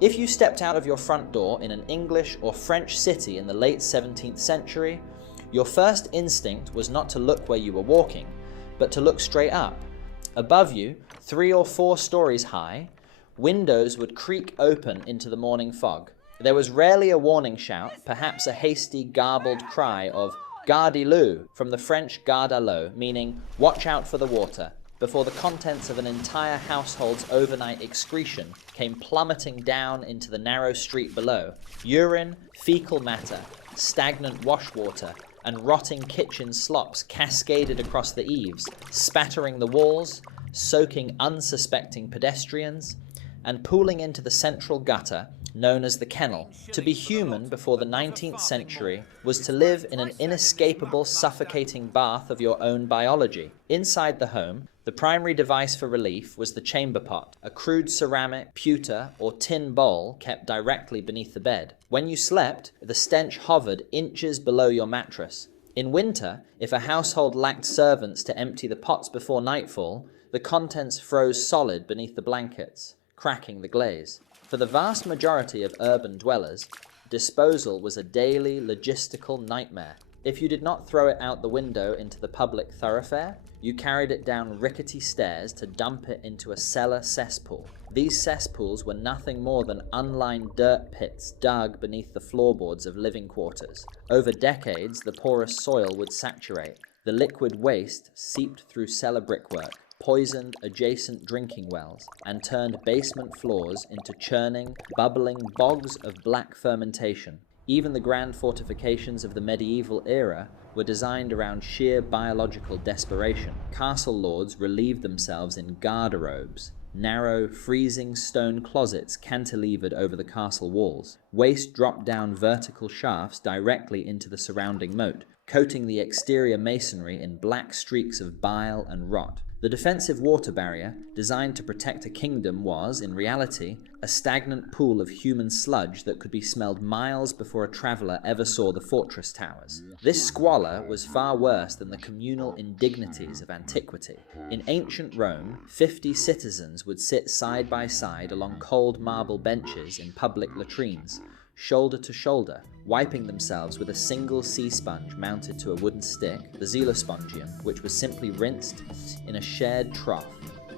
If you stepped out of your front door in an English or French city in the late 17th century, your first instinct was not to look where you were walking, but to look straight up. Above you, 3 or 4 stories high, windows would creak open into the morning fog. There was rarely a warning shout, perhaps a hasty, garbled cry of "Gardez-l'eau" from the French garde à l'eau, meaning "watch out for the water," before the contents of an entire household's overnight excretion came plummeting down into the narrow street below. Urine, fecal matter, stagnant washwater, and rotting kitchen slops cascaded across the eaves, spattering the walls, soaking unsuspecting pedestrians, and pooling into the central gutter known as the kennel. To be human before the 19th century was to live in an inescapable, suffocating bath of your own biology. Inside the home, the primary device for relief was the chamber pot, a crude ceramic, pewter, or tin bowl kept directly beneath the bed. When you slept, the stench hovered inches below your mattress. In winter, if a household lacked servants to empty the pots before nightfall, the contents froze solid beneath the blankets, cracking the glaze. For the vast majority of urban dwellers, disposal was a daily logistical nightmare. If you did not throw it out the window into the public thoroughfare, you carried it down rickety stairs to dump it into a cellar cesspool. These cesspools were nothing more than unlined dirt pits dug beneath the floorboards of living quarters. Over decades, the porous soil would saturate. The liquid waste seeped through cellar brickwork, poisoned adjacent drinking wells, and turned basement floors into churning, bubbling bogs of black fermentation. Even the grand fortifications of the medieval era were designed around sheer biological desperation. Castle lords relieved themselves in garderobes, narrow, freezing stone closets cantilevered over the castle walls. Waste dropped down vertical shafts directly into the surrounding moat, coating the exterior masonry in black streaks of bile and rot. The defensive water barrier, designed to protect a kingdom, was, in reality, a stagnant pool of human sludge that could be smelled miles before a traveller ever saw the fortress towers. This squalor was far worse than the communal indignities of antiquity. In ancient Rome, 50 citizens would sit side by side along cold marble benches in public latrines, shoulder to shoulder, wiping themselves with a single sea sponge mounted to a wooden stick, the xylospongium, which was simply rinsed in a shared trough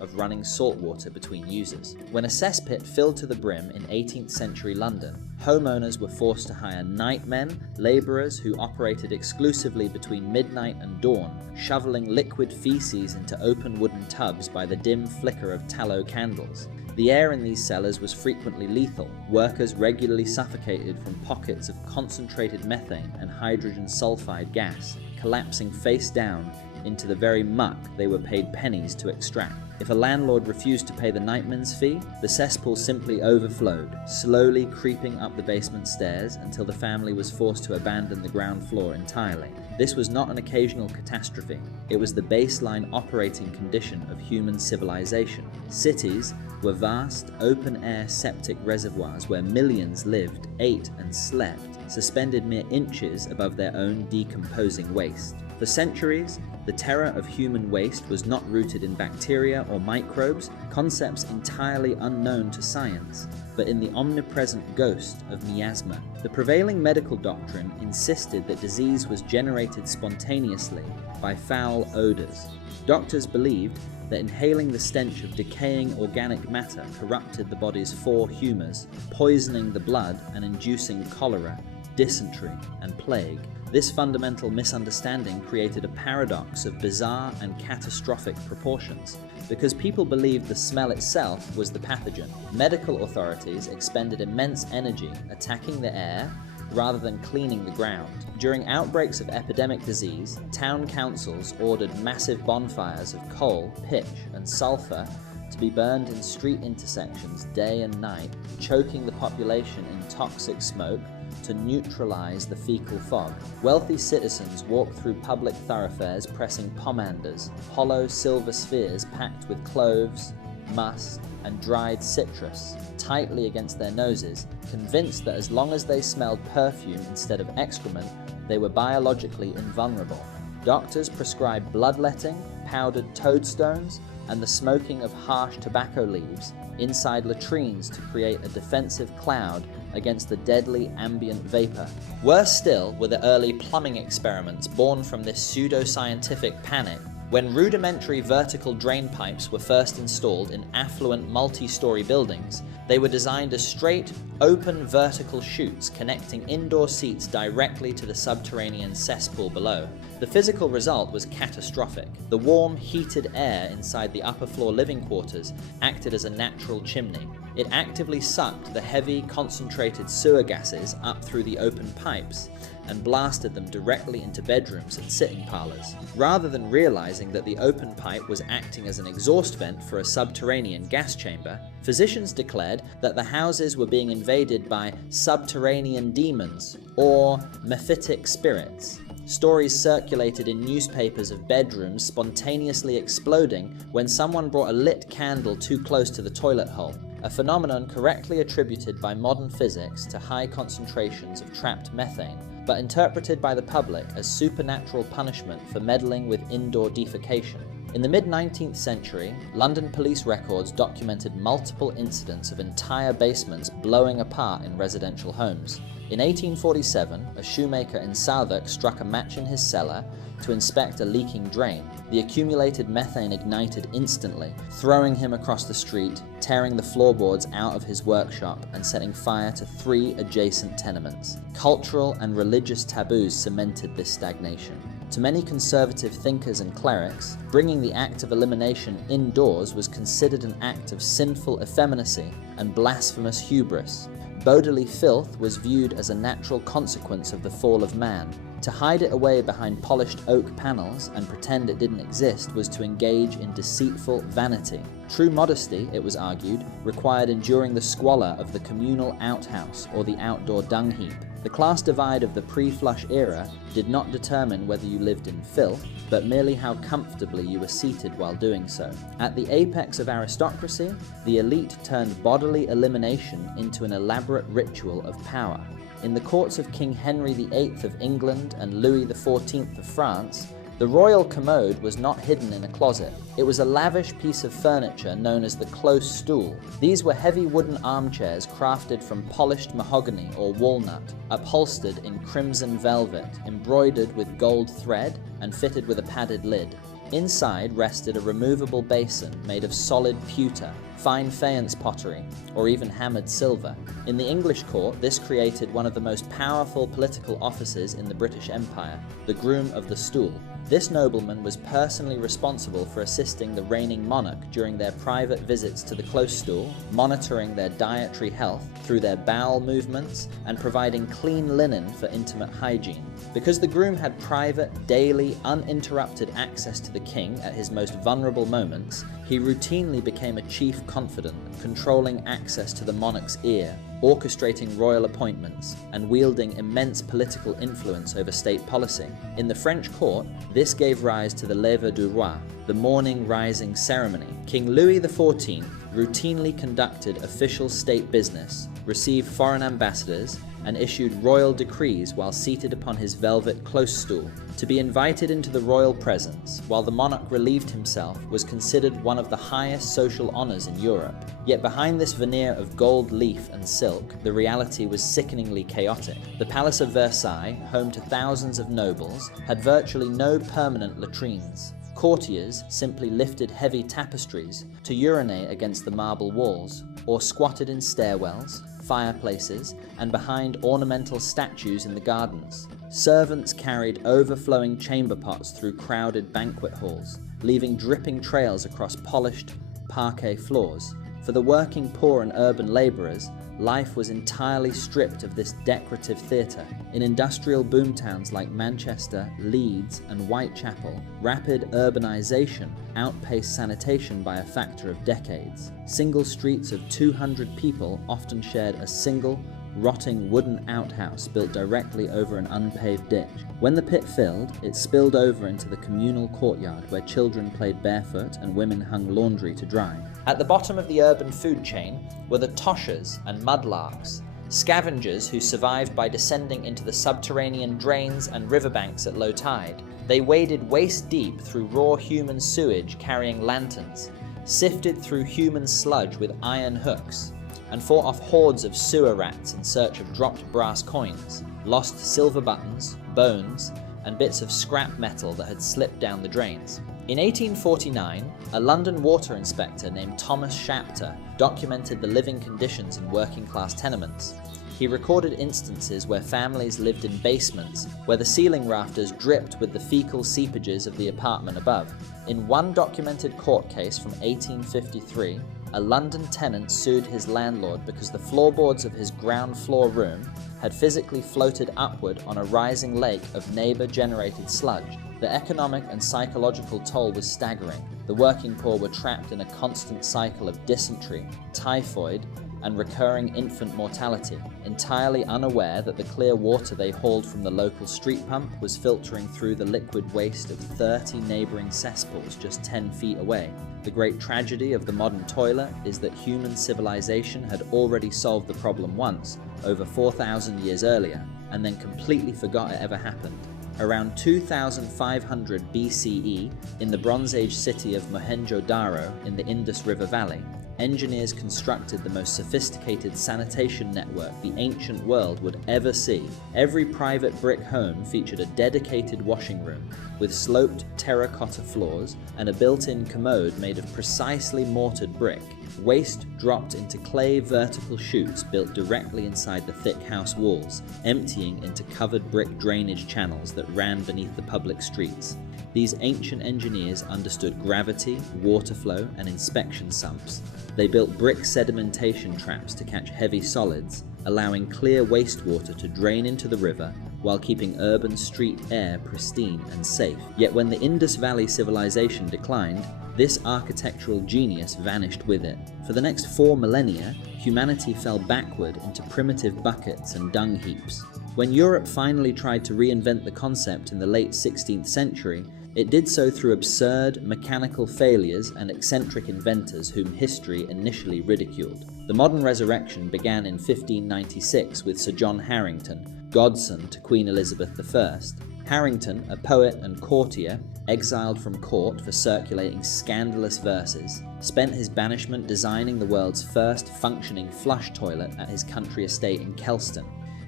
of running salt water between users. When a cesspit filled to the brim in 18th century London, homeowners were forced to hire nightmen, labourers who operated exclusively between midnight and dawn, shoveling liquid feces into open wooden tubs by the dim flicker of tallow candles. The air in these cellars was frequently lethal. Workers regularly suffocated from pockets of concentrated methane and hydrogen sulfide gas, collapsing face down into the very muck they were paid pennies to extract. If a landlord refused to pay the nightman's fee, the cesspool simply overflowed, slowly creeping up the basement stairs until the family was forced to abandon the ground floor entirely. This was not an occasional catastrophe. It was the baseline operating condition of human civilization. Cities were vast, open-air septic reservoirs where millions lived, ate, and slept, suspended mere inches above their own decomposing waste. For centuries, the terror of human waste was not rooted in bacteria or microbes, concepts entirely unknown to science, but in the omnipresent ghost of miasma. The prevailing medical doctrine insisted that disease was generated spontaneously by foul odors. Doctors believed that inhaling the stench of decaying organic matter corrupted the body's 4 humors, poisoning the blood and inducing cholera, dysentery, and plague. This fundamental misunderstanding created a paradox of bizarre and catastrophic proportions. Because people believed the smell itself was the pathogen, medical authorities expended immense energy attacking the air rather than cleaning the ground. During outbreaks of epidemic disease, town councils ordered massive bonfires of coal, pitch, and sulfur to be burned in street intersections day and night, choking the population in toxic smoke to neutralize the fecal fog. Wealthy citizens walked through public thoroughfares pressing pomanders, hollow silver spheres packed with cloves, musk, and dried citrus, tightly against their noses, convinced that as long as they smelled perfume instead of excrement, they were biologically invulnerable. Doctors prescribed bloodletting, powdered toadstones, and the smoking of harsh tobacco leaves inside latrines to create a defensive cloud against the deadly ambient vapor. Worse still were the early plumbing experiments born from this pseudo-scientific panic. When rudimentary vertical drain pipes were first installed in affluent multi-story buildings, they were designed as straight, open vertical chutes connecting indoor seats directly to the subterranean cesspool below. The physical result was catastrophic. The warm, heated air inside the upper floor living quarters acted as a natural chimney. It actively sucked the heavy, concentrated sewer gases up through the open pipes and blasted them directly into bedrooms and sitting parlors. Rather than realizing that the open pipe was acting as an exhaust vent for a subterranean gas chamber, physicians declared that the houses were being invaded by subterranean demons or mephitic spirits. Stories circulated in newspapers of bedrooms spontaneously exploding when someone brought a lit candle too close to the toilet hole, a phenomenon correctly attributed by modern physics to high concentrations of trapped methane, but interpreted by the public as supernatural punishment for meddling with indoor defecation. In the mid-19th century, London police records documented multiple incidents of entire basements blowing apart in residential homes. In 1847, a shoemaker in Southwark struck a match in his cellar to inspect a leaking drain. The accumulated methane ignited instantly, throwing him across the street, tearing the floorboards out of his workshop, and setting fire to 3 adjacent tenements. Cultural and religious taboos cemented this stagnation. To many conservative thinkers and clerics, bringing the act of elimination indoors was considered an act of sinful effeminacy and blasphemous hubris. Bodily filth was viewed as a natural consequence of the fall of man. To hide it away behind polished oak panels and pretend it didn't exist was to engage in deceitful vanity. True modesty, it was argued, required enduring the squalor of the communal outhouse or the outdoor dung heap. The class divide of the pre-flush era did not determine whether you lived in filth, but merely how comfortably you were seated while doing so. At the apex of aristocracy, the elite turned bodily elimination into an elaborate ritual of power. In the courts of King Henry VIII of England and Louis XIV of France, the royal commode was not hidden in a closet. It was a lavish piece of furniture known as the Close-Stool. These were heavy wooden armchairs crafted from polished mahogany or walnut, upholstered in crimson velvet, embroidered with gold thread, and fitted with a padded lid. Inside rested a removable basin made of solid pewter, fine faience pottery, or even hammered silver. In the English court, this created one of the most powerful political offices in the British Empire, the Groom of the Stool. This nobleman was personally responsible for assisting the reigning monarch during their private visits to the Close-Stool, monitoring their dietary health through their bowel movements, and providing clean linen for intimate hygiene. Because the groom had private, daily, uninterrupted access to the king at his most vulnerable moments, he routinely became a chief confidant, controlling access to the monarch's ear, orchestrating royal appointments, and wielding immense political influence over state policy. In the French court, this gave rise to the lever du roi, the morning rising ceremony. King Louis XIV routinely conducted official state business, received foreign ambassadors, and issued royal decrees while seated upon his velvet close-stool. To be invited into the royal presence while the monarch relieved himself was considered one of the highest social honors in Europe. Yet behind this veneer of gold leaf and silk, the reality was sickeningly chaotic. The Palace of Versailles, home to thousands of nobles, had virtually no permanent latrines. Courtiers simply lifted heavy tapestries to urinate against the marble walls, or squatted in stairwells, fireplaces, and behind ornamental statues in the gardens. Servants carried overflowing chamber pots through crowded banquet halls, leaving dripping trails across polished parquet floors. For the working poor and urban labourers, life was entirely stripped of this decorative theatre. In industrial boomtowns like Manchester, Leeds, and Whitechapel, rapid urbanisation outpaced sanitation by a factor of decades. Single streets of 200 people often shared a single, rotting wooden outhouse built directly over an unpaved ditch. When the pit filled, it spilled over into the communal courtyard where children played barefoot and women hung laundry to dry. At the bottom of the urban food chain were the toshers and mudlarks, Scavengers who survived by descending into the subterranean drains and riverbanks at low tide. They waded waist-deep through raw human sewage carrying lanterns, sifted through human sludge with iron hooks, and fought off hordes of sewer rats in search of dropped brass coins, lost silver buttons, bones, and bits of scrap metal that had slipped down the drains. In 1849, a London water inspector named Thomas Shapter documented the living conditions in working-class tenements. He recorded instances where families lived in basements where the ceiling rafters dripped with the fecal seepages of the apartment above. In one documented court case from 1853, a London tenant sued his landlord because the floorboards of his ground floor room had physically floated upward on a rising lake of neighbour-generated sludge. The economic and psychological toll was staggering. The working poor were trapped in a constant cycle of dysentery, typhoid, and recurring infant mortality, entirely unaware that the clear water they hauled from the local street pump was filtering through the liquid waste of 30 neighbouring cesspools just 10 feet away. The great tragedy of the modern toilet is that human civilization had already solved the problem once, over 4,000 years earlier, and then completely forgot it ever happened. Around 2500 BCE, in the Bronze Age city of Mohenjo-daro in the Indus River Valley, engineers constructed the most sophisticated sanitation network the ancient world would ever see. Every private brick home featured a dedicated washing room, with sloped terracotta floors and a built-in commode made of precisely mortared brick. Waste dropped into clay vertical chutes built directly inside the thick house walls, emptying into covered brick drainage channels that ran beneath the public streets. These ancient engineers understood gravity, water flow, and inspection sumps. They built brick sedimentation traps to catch heavy solids, allowing clear wastewater to drain into the river while keeping urban street air pristine and safe. Yet when the Indus Valley civilization declined, this architectural genius vanished with it. For the next 4 millennia, humanity fell backward into primitive buckets and dung heaps. When Europe finally tried to reinvent the concept in the late 16th century, it did so through absurd, mechanical failures and eccentric inventors whom history initially ridiculed. The modern resurrection began in 1596 with Sir John Harington, godson to Queen Elizabeth I. Harington, a poet and courtier, exiled from court for circulating scandalous verses, spent his banishment designing the world's first functioning flush toilet at his country estate in Kelston.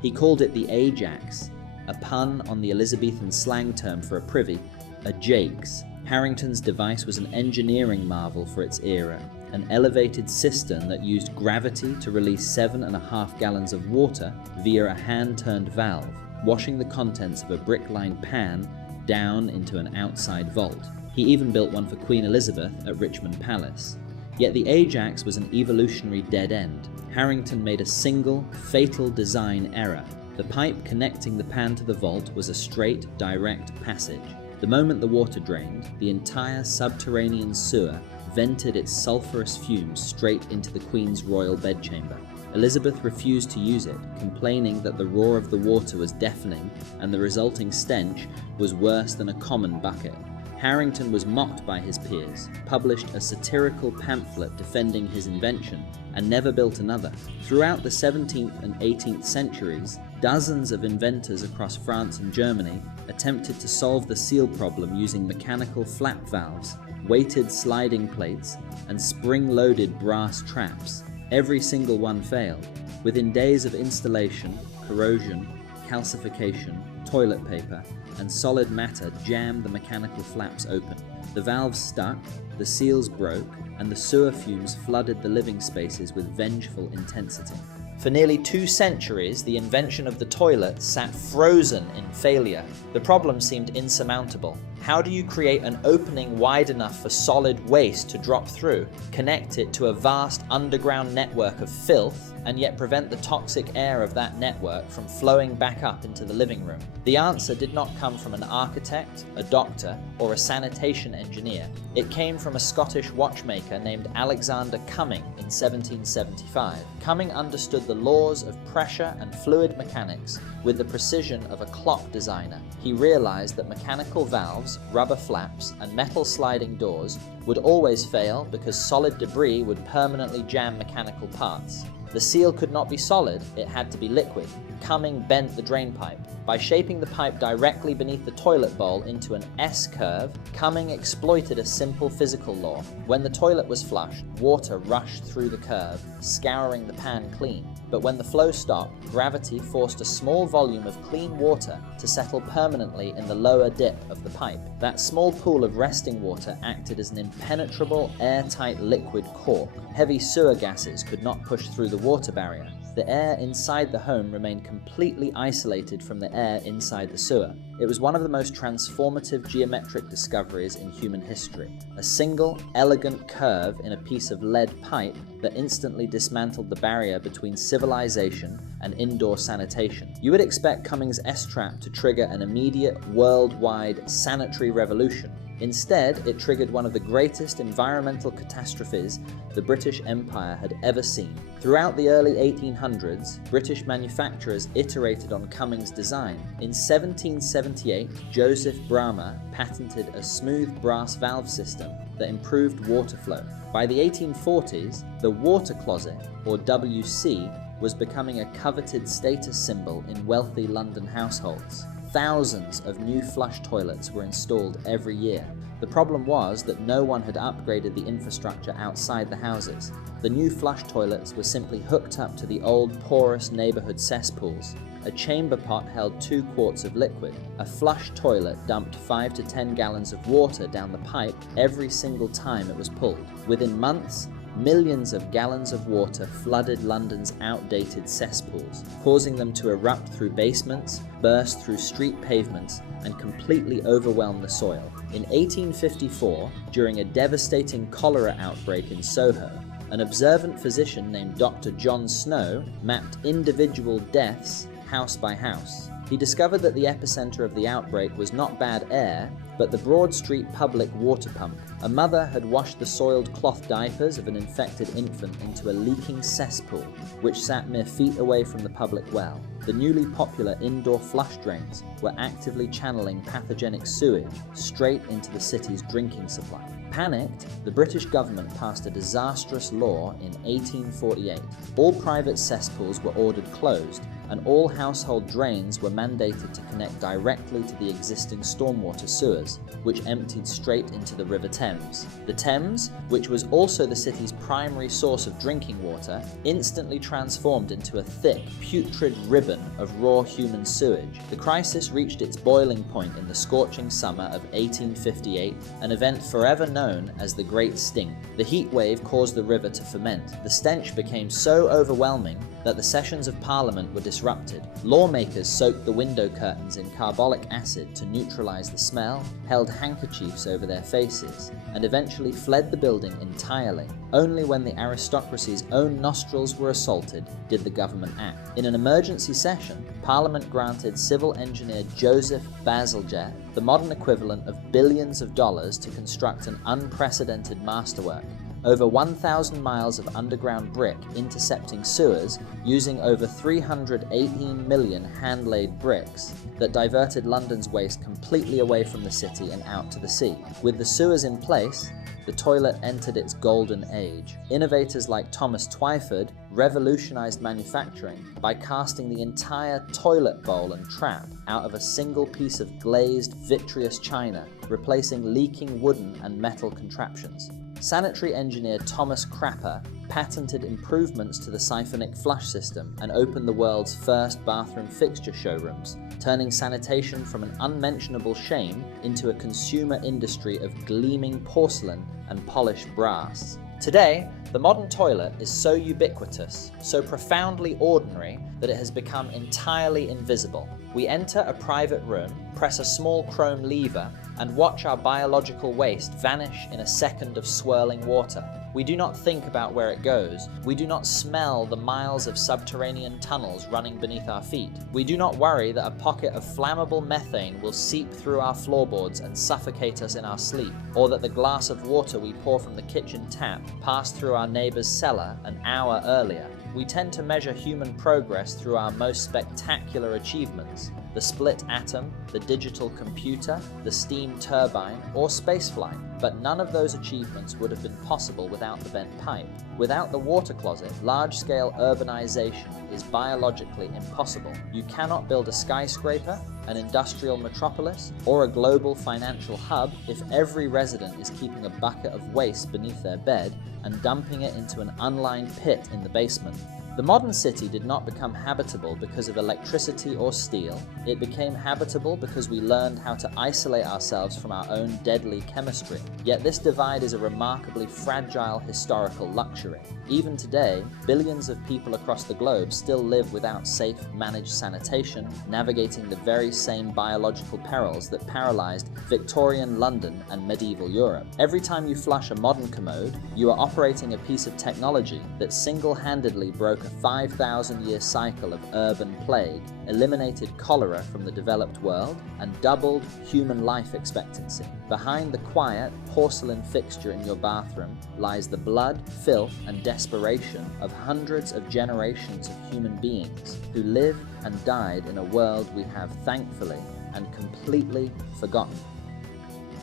He called it the Ajax, a pun on the Elizabethan slang term for a privy, a jakes. Harrington's device was an engineering marvel for its era, an elevated cistern that used gravity to release 7.5 gallons of water via a hand-turned valve, washing the contents of a brick-lined pan down into an outside vault. He even built one for Queen Elizabeth at Richmond Palace. Yet the Ajax was an evolutionary dead end. Harington made a single, fatal design error. The pipe connecting the pan to the vault was a straight, direct passage. The moment the water drained, the entire subterranean sewer vented its sulphurous fumes straight into the Queen's royal bedchamber. Elizabeth refused to use it, complaining that the roar of the water was deafening and the resulting stench was worse than a common bucket. Harington was mocked by his peers, published a satirical pamphlet defending his invention, and never built another. Throughout the 17th and 18th centuries, dozens of inventors across France and Germany attempted to solve the seal problem using mechanical flap valves, weighted sliding plates, and spring-loaded brass traps. Every single one failed. Within days of installation, corrosion, calcification, toilet paper, and solid matter jammed the mechanical flaps open. The valves stuck, the seals broke, and the sewer fumes flooded the living spaces with vengeful intensity. For nearly 2 centuries, the invention of the toilet sat frozen in failure. The problem seemed insurmountable. How do you create an opening wide enough for solid waste to drop through, connect it to a vast underground network of filth, and yet prevent the toxic air of that network from flowing back up into the living room? The answer did not come from an architect, a doctor, or a sanitation engineer. It came from a Scottish watchmaker named Alexander Cumming in 1775. Cumming understood the laws of pressure and fluid mechanics with the precision of a clock designer. He realized that mechanical valves, rubber flaps, and metal sliding doors would always fail because solid debris would permanently jam mechanical parts. The seal could not be solid, it had to be liquid. Cumming bent the drain pipe. By shaping the pipe directly beneath the toilet bowl into an S-curve, Cumming exploited a simple physical law. When the toilet was flushed, water rushed through the curve, scouring the pan clean. But when the flow stopped, gravity forced a small volume of clean water to settle permanently in the lower dip of the pipe. That small pool of resting water acted as an impenetrable, airtight liquid cork. Heavy sewer gases could not push through the water barrier. The air inside the home remained completely isolated from the air inside the sewer. It was one of the most transformative geometric discoveries in human history. A single, elegant curve in a piece of lead pipe that instantly dismantled the barrier between civilization and indoor sanitation. You would expect Cumming's S-trap to trigger an immediate, worldwide sanitary revolution. Instead, it triggered one of the greatest environmental catastrophes the British Empire had ever seen. Throughout the early 1800s, British manufacturers iterated on Cumming's design. In 1778, Joseph Bazalgette patented a smooth brass valve system that improved water flow. By the 1840s, the water closet, or WC, was becoming a coveted status symbol in wealthy London households. Thousands of new flush toilets were installed every year. The problem was that no one had upgraded the infrastructure outside the houses. The new flush toilets were simply hooked up to the old porous neighborhood cesspools. A chamber pot held 2 quarts of liquid. A flush toilet dumped 5 to 10 gallons of water down the pipe every single time it was pulled. Within months, millions of gallons of water flooded London's outdated cesspools, causing them to erupt through basements, burst through street pavements, and completely overwhelm the soil. In 1854, during a devastating cholera outbreak in Soho, an observant physician named Dr. John Snow mapped individual deaths house by house. He discovered that the epicenter of the outbreak was not bad air, but the Broad Street public water pump. A mother had washed the soiled cloth diapers of an infected infant into a leaking cesspool, which sat mere feet away from the public well. The newly popular indoor flush drains were actively channeling pathogenic sewage straight into the city's drinking supply. Panicked, the British government passed a disastrous law in 1848. All private cesspools were ordered closed, and all household drains were mandated to connect directly to the existing stormwater sewers, which emptied straight into the River Thames. The Thames, which was also the city's primary source of drinking water, instantly transformed into a thick, putrid ribbon of raw human sewage. The crisis reached its boiling point in the scorching summer of 1858, an event forever known as the Great Stink. The heat wave caused the river to ferment. The stench became so overwhelming that the sessions of Parliament were disrupted. Lawmakers soaked the window curtains in carbolic acid to neutralize the smell, held handkerchiefs over their faces, and eventually fled the building entirely. Only when the aristocracy's own nostrils were assaulted did the government act. In an emergency session, Parliament granted civil engineer Joseph Bazalgette the modern equivalent of billions of dollars to construct an unprecedented masterwork. Over 1,000 miles of underground brick intercepting sewers using over 318 million hand-laid bricks that diverted London's waste completely away from the city and out to the sea. With the sewers in place, the toilet entered its golden age. Innovators like Thomas Twyford revolutionized manufacturing by casting the entire toilet bowl and trap out of a single piece of glazed vitreous china, replacing leaking wooden and metal contraptions. Sanitary engineer Thomas Crapper patented improvements to the siphonic flush system and opened the world's first bathroom fixture showrooms, turning sanitation from an unmentionable shame into a consumer industry of gleaming porcelain and polished brass. Today, the modern toilet is so ubiquitous, so profoundly ordinary, that it has become entirely invisible. We enter a private room, press a small chrome lever, and watch our biological waste vanish in a second of swirling water. We do not think about where it goes. We do not smell the miles of subterranean tunnels running beneath our feet. We do not worry that a pocket of flammable methane will seep through our floorboards and suffocate us in our sleep, or that the glass of water we pour from the kitchen tap passed through our neighbor's cellar an hour earlier. We tend to measure human progress through our most spectacular achievements: the split atom, the digital computer, the steam turbine, or spaceflight. But none of those achievements would have been possible without the vent pipe. Without the water closet, large-scale urbanization is biologically impossible. You cannot build a skyscraper, an industrial metropolis, or a global financial hub if every resident is keeping a bucket of waste beneath their bed and dumping it into an unlined pit in the basement. The modern city did not become habitable because of electricity or steel. It became habitable because we learned how to isolate ourselves from our own deadly chemistry. Yet this divide is a remarkably fragile historical luxury. Even today, billions of people across the globe still live without safe, managed sanitation, navigating the very same biological perils that paralyzed Victorian London and medieval Europe. Every time you flush a modern commode, you are operating a piece of technology that single-handedly broke a 5,000-year cycle of urban plague, eliminated cholera from the developed world, and doubled human life expectancy. Behind the quiet, porcelain fixture in your bathroom lies the blood, filth, and desperation of hundreds of generations of human beings who lived and died in a world we have thankfully and completely forgotten.